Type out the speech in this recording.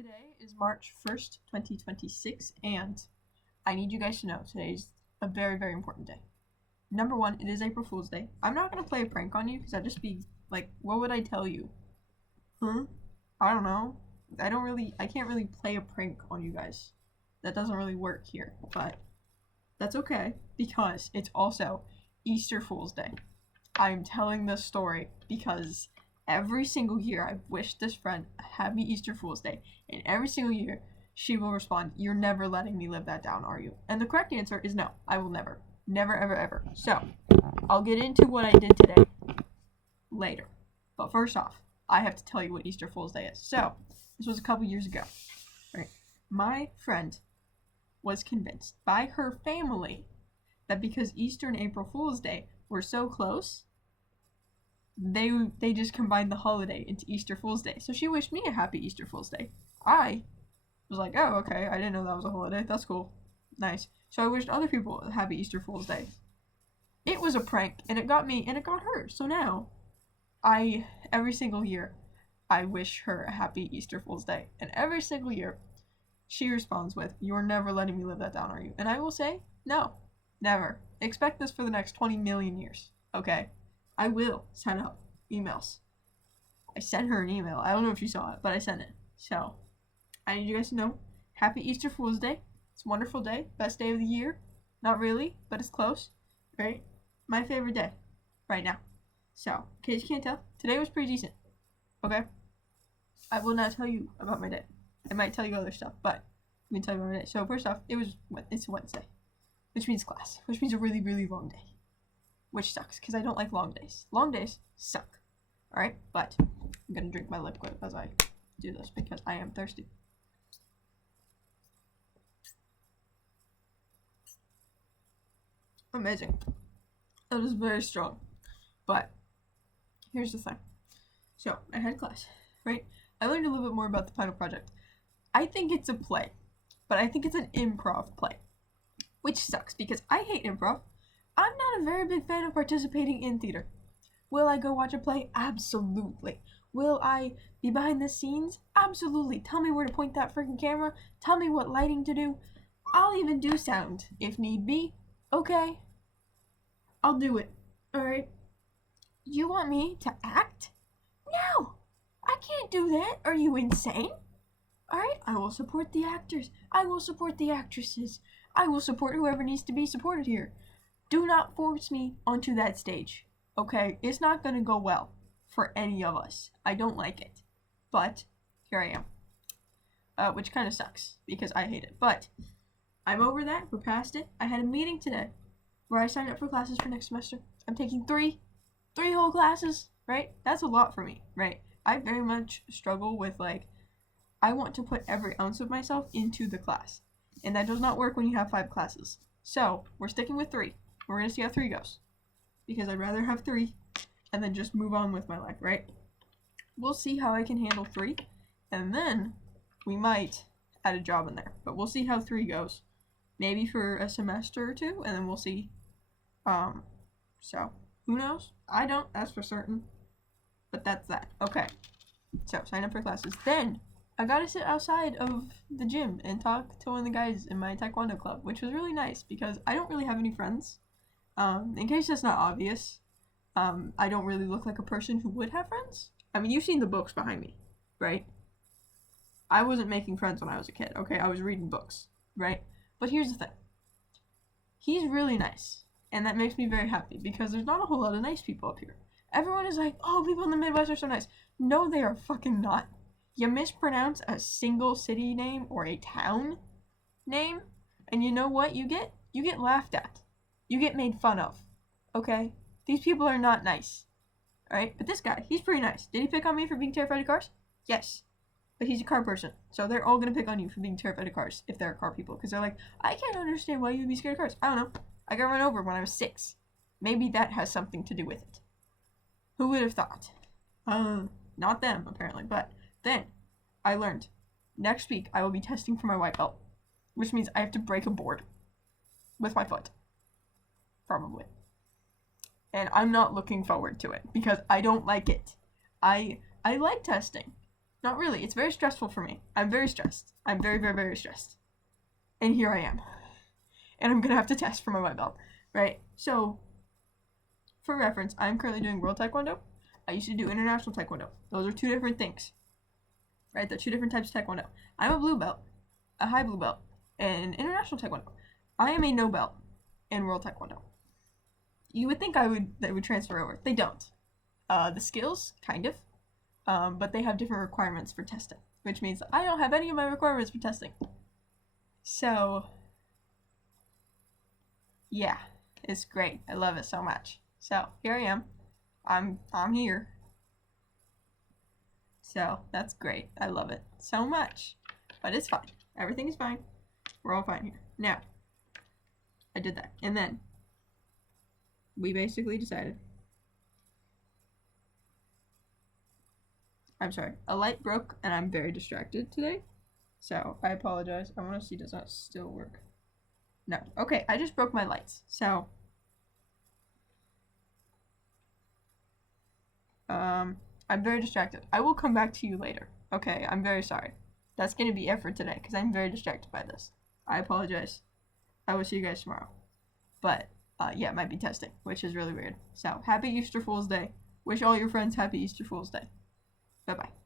Today is March 1st, 2026, and I need you guys to know today's a very, very important day. Number one, it is April Fool's Day. I'm not going to play a prank on you because I'd just be like, what would I tell you? Huh? I don't know. I can't really play a prank on you guys. That doesn't really work here, but that's okay because it's also Easter Fool's Day. I'm telling this story because every single year I've wished this friend a happy Easter Fool's Day, and every single year she will respond, "You're never letting me live that down, are you?" And the correct answer is no, I will never. Never, ever, ever. So, I'll get into what I did today later. But first off, I have to tell you what Easter Fool's Day is. So, this was a couple years ago, right? My friend was convinced by her family that because Easter and April Fool's Day were so close, they just combined the holiday into Easter Fool's Day. So she wished me a happy Easter Fool's Day. I was like, oh, okay, I didn't know that was a holiday. That's cool. Nice. So I wished other people a happy Easter Fool's Day. It was a prank, and it got me, and it got her. So now, every single year, I wish her a happy Easter Fool's Day. And every single year, she responds with, "You're never letting me live that down, are you?" And I will say, no, never. Expect this for the next 20 million years, okay? I will send out emails. I sent her an email. I don't know if you saw it, but I sent it. So, I need you guys to know, happy Easter Fool's Day. It's a wonderful day. Best day of the year. Not really, but it's close, right? My favorite day right now. So, in case you can't tell, today was pretty decent, okay? I will not tell you about my day. I might tell you other stuff, but I'm going to tell you about my day. So, first off, it's Wednesday, which means class, which means a really, really long day. Which sucks, because I don't like long days. Long days suck. Alright, but I'm going to drink my liquid as I do this, because I am thirsty. Amazing. That is very strong. But, here's the thing. So, I had class, right? I learned a little bit more about the final project. I think it's a play, but I think it's an improv play. Which sucks, because I hate improv. I'm not a very big fan of participating in theater. Will I go watch a play? Absolutely. Will I be behind the scenes? Absolutely. Tell me where to point that freaking camera. Tell me what lighting to do. I'll even do sound if need be. Okay. I'll do it. Alright. You want me to act? No. I can't do that. Are you insane? Alright. I will support the actors. I will support the actresses. I will support whoever needs to be supported here. Do not force me onto that stage, okay? It's not gonna go well for any of us. I don't like it, but here I am, which kind of sucks because I hate it. But I'm over that. We're past it. I had a meeting today where I signed up for classes for next semester. I'm taking three whole classes, right? That's a lot for me, right? I very much struggle with I want to put every ounce of myself into the class, and that does not work when you have 5 classes. So we're sticking with 3. We're going to see how 3 goes, because I'd rather have 3 and then just move on with my life, right? We'll see how I can handle 3, and then we might add a job in there, but we'll see how 3 goes. Maybe for a semester or 2, and then we'll see. So, who knows? I don't, that's for certain, but that's that. Okay, so sign up for classes. Then, I got to sit outside of the gym and talk to one of the guys in my taekwondo club, which was really nice, because I don't really have any friends. In case that's not obvious, I don't really look like a person who would have friends. I mean, you've seen the books behind me, right? I wasn't making friends when I was a kid, okay? I was reading books, right? But here's the thing. He's really nice, and that makes me very happy, because there's not a whole lot of nice people up here. Everyone is like, oh, people in the Midwest are so nice. No, they are fucking not. You mispronounce a single city name or a town name, and you know what you get? You get laughed at. You get made fun of, okay? These people are not nice, alright? But this guy, he's pretty nice. Did he pick on me for being terrified of cars? Yes. But he's a car person, so they're all gonna pick on you for being terrified of cars if they're car people, because they're like, I can't understand why you'd be scared of cars. I don't know. I got run over when I was 6. Maybe that has something to do with it. Who would have thought? Not them, apparently. But then, I learned, next week I will be testing for my white belt, which means I have to break a board with my foot. Probably. And I'm not looking forward to it because I don't like it. I like testing. Not really. It's very stressful for me. I'm very stressed. I'm very, very, very stressed. And here I am. And I'm gonna have to test for my white belt, right? So, for reference, I'm currently doing World Taekwondo. I used to do International Taekwondo. Those are two different things, right? They're two different types of Taekwondo. I'm a blue belt, a high blue belt, in International Taekwondo. I am a no belt in World Taekwondo. You would think they would transfer over. They don't. The skills, kind of, but they have different requirements for testing, which means I don't have any of my requirements for testing. So, yeah, it's great. I love it so much. So here I am. I'm here. So that's great. I love it so much. But it's fine. Everything is fine. We're all fine here. Now, I did that. And then we basically decided. I'm sorry. A light broke and I'm very distracted today. So I apologize. I want to see, does that still work? No. Okay, I just broke my lights. So I'm very distracted. I will come back to you later. Okay, I'm very sorry. That's gonna be it for today because I'm very distracted by this. I apologize. I will see you guys tomorrow. But yeah, it might be testing, which is really weird. So happy Easter Fool's Day. Wish all your friends happy Easter Fool's Day. Bye bye.